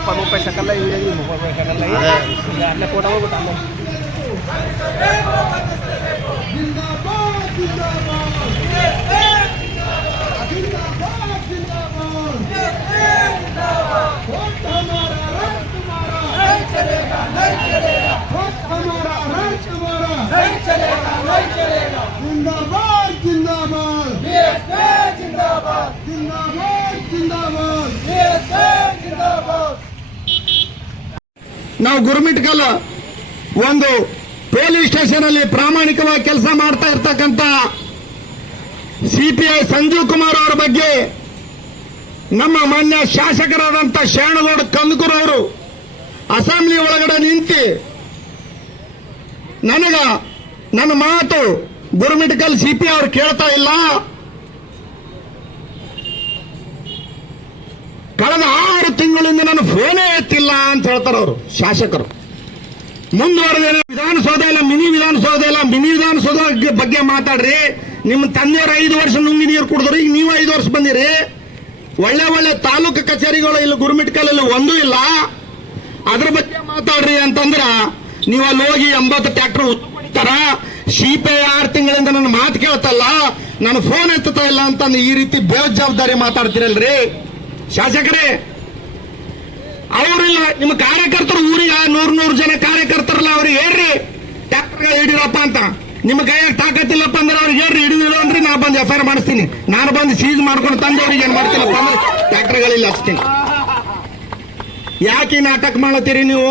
30 sekali ini 30 sekali ya anda kota apa tambah ನಾವು ಗುರುಮಿಟ್ಕಲ್ ಒಂದು police station ಅಲ್ಲಿ ಪ್ರಾಮಾಣಿಕವಾಗಿ ಕೆಲಸ ಮಾಡ್ತಾ ಇರ್ತಕ್ಕಂಥ ಸಿಪಿಐ ಸಂಜೀವ್ ಕುಮಾರ್ ಅವರ ಬಗ್ಗೆ ನಮ್ಮ ಮಾನ್ಯ ಶಾಸಕರಾದಂಥ ಶರಣಗೌಡ ಕಂದಕೂರ್ ಅವರು ಅಸೆಂಬ್ಲಿ ಒಳಗಡೆ ನಿಂತು ನನ್ನ ಮಾತು ಗುರುಮಿಟ್ಕಲ್ ಸಿಪಿ ಅವರು ಕೇಳ್ತಾ ಇಲ್ಲ, ಕಳೆದ 6 ತಿಂಗಳಿಂದ ನಾನು ಫೋನೇ ಎತ್ತಿಲ್ಲ ಅಂತ ಹೇಳ್ತಾರೆ ಅವರು ಶಾಸಕರು. ಮುಂದುವರೆದ ವಿಧಾನಸೌಧ ಇಲ್ಲ, ಮಿನಿ ವಿಧಾನಸೌಧ ಬಗ್ಗೆ ಮಾತಾಡ್ರಿ. ನಿಮ್ಮ ತಂದೆಯವರು 5 ವರ್ಷ ನುಂಗಿ ನೀರು ಕುಡಿದ್ರಿ, ಈಗ ನೀವು 5 ವರ್ಷ ಬಂದಿರಿ. ಒಳ್ಳೆ ತಾಲೂಕು ಕಚೇರಿಗಳು ಇಲ್ಲಿ ಗುರುಮಿಟ್ಕಲಲ್ಲಿ ಒಂದೂ ಇಲ್ಲ, ಅದ್ರ ಬಗ್ಗೆ ಮಾತಾಡ್ರಿ ಅಂತಂದ್ರ ನೀವು ಅಲ್ಲಿ ಹೋಗಿ 80 ಟ್ರ್ಯಾಕ್ಟರ್ ಉತ್ತರ ಸಿಪಿಐ 6 ತಿಂಗಳಿಂದ ನನ್ನ ಮಾತು ಕೇಳ್ತಲ್ಲ, ನಾನು ಫೋನ್ ಎತ್ತುತ್ತಾ ಇಲ್ಲ ಅಂತಂದು ಈ ರೀತಿ ಬೇಜವಾಬ್ದಾರಿ ಮಾತಾಡ್ತಿರಲ್ರಿ ಶಾಸಕರೇ. ಅವ್ರಿಲ್ಲ, ನಿಮ್ಮ ಕಾರ್ಯಕರ್ತರು ಊರಿಗೆ 100 ಜನ ಕಾರ್ಯಕರ್ತರಲ್ಲ, ಅವ್ರಿಗೆ ಹೇಳ್ರಿ ಟ್ರ್ಯಾಕ್ಟರ್ ಹಿಡಿರಪ್ಪ ಅಂತ. ನಿಮ್ಮ ಕೈಯಾಗ ತಾಕತ್ತಿಲ್ಲಪ್ಪ ಅಂದ್ರೆ ಅವ್ರಿಗೆ ಹೇಳ್ರಿ ಹಿಡಿದಿಲ್ಲ ಅಂದ್ರೆ ನಾ ಬಂದು FIR ಮಾಡಿಸ್ತೀನಿ. ನಾನು ಬಂದು ಸೀಸ್ ಮಾಡ್ಕೊಂಡು ತಂದವ್ರಿಗೆ ಏನ್ ಮಾಡ್ತೀನಪ್ಪ ಅಂದ್ರೆ ಟ್ರ್ಯಾಕ್ಟರ್ಗಳಿಲ್ಲ ಹಚ್ತೀನಿ. ಯಾಕೆ ನಾಟಕ ಮಾಡತ್ತೀರಿ ನೀವು?